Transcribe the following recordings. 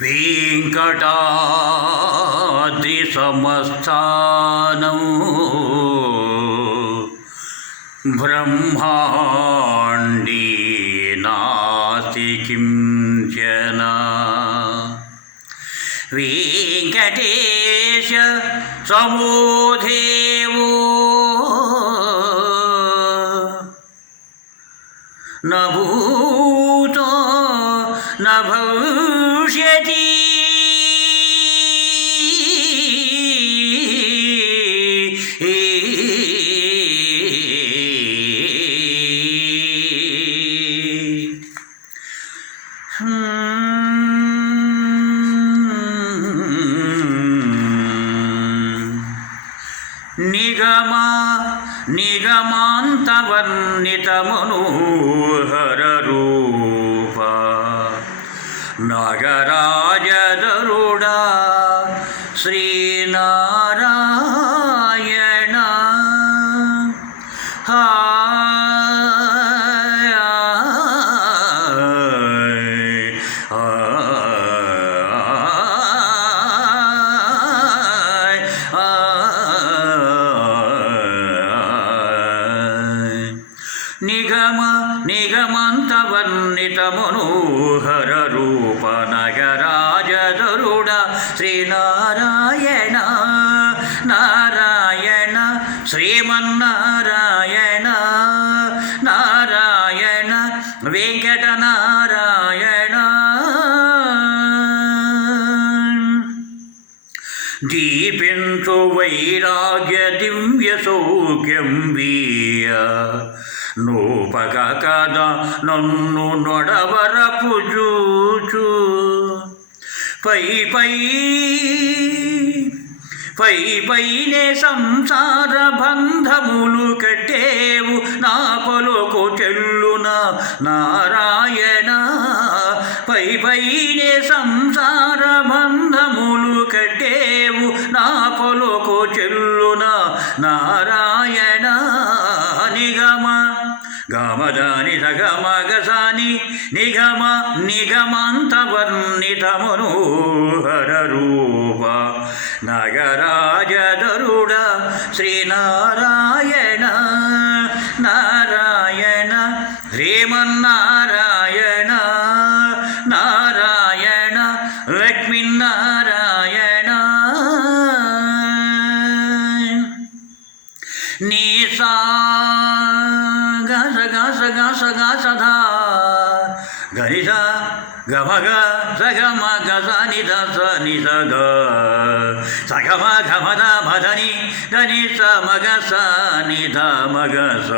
వెంకటాద్రి సమస్థానం బ్రహ్మాండే నాస్తి కించన. వెంకటేశ సమో దేవో న భూతో న భవిష్యతి. నిగమాంతవర్ణిత మనోహర రూప నాగరాజధరుడా శ్రీనారాయణ. నిగమంతవర్ణిత మనోహర రూప నగరాజధరుడ శ్రీనారాయణ. నారాయణ శ్రీమన్నారాయణ నారాయణ వెంకటనారాయణ. దీపించు వైరాగ్య దివ్య సౌఖ్యం వీయ నూపక కదా నన్ను నొడవరపు చూచు. పైనే సంసార బంధములు కట్టేవు నా పలుకు చెల్లున నారాయణ. పైనే సంసార బంధములు కట్టేవు నా పలుకు చెల్లున నారాయణ. నిగమ గమదాని సగమగసాని నిగమ నిగమంతవర్ణిత మనోహర రూప నగరాజధరుడ శ్రీనారాయణ. నారాయణ శ్రీమన్నారాయణ నారాయణ లక్ష్మీనారాయణ. నీసా సదా గనిస గమగ సగమ గసని దస నిసగ సగమ గమద మదని గనిస మగస నిధ మగస.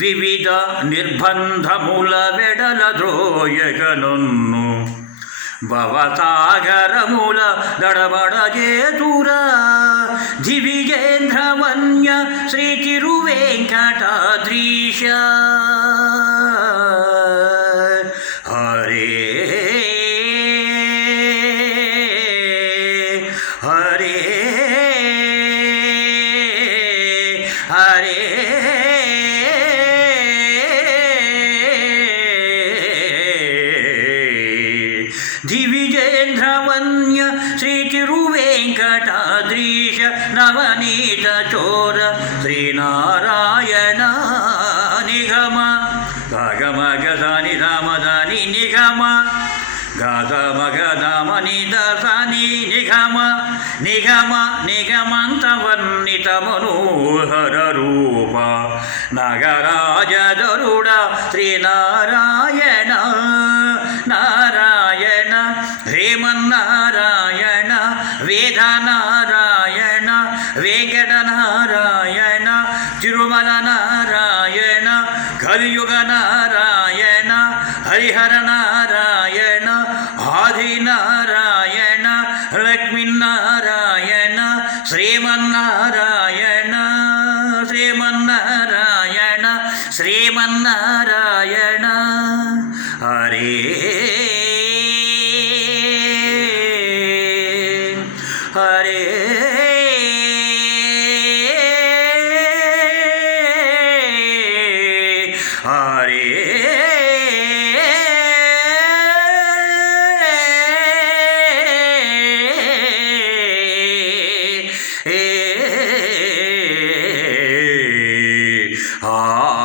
వివిధ నిర్బంధముల వెడల ద్రోయగనున్ను భవసాగరముల దడబడజేతుర దివిజేంద్రవన్య శ్రీ తిరువేంకటాద్రీశ. హరే హరే హరే దివిజేంద్రవన్య శ్రీ తిరువేంకటాద్రీశ నవనీత చోర శ్రీనారాయణ. నిగమ గమ గసాని దామదాని నిగమ గాథ మగదామని దసాని నిగమ నిగమ నిగమంతవర్ణిత మనోహర రూప నగరాజధరుడ శ్రీనారాయణ. నారాయణ శ్రీమన్నారాయణ వేదనారాయణ వెంకటనారాయణ తిరుమల నారాయణ కలియుగ నారాయణ హరిహర నారాయణ ఆదినారాయణ లక్ష్మీనారాయణ శ్రీమన్నారాయణ శ్రీమన్నారాయణ శ్రీమన్నారాయణ. హరే హరే ఆ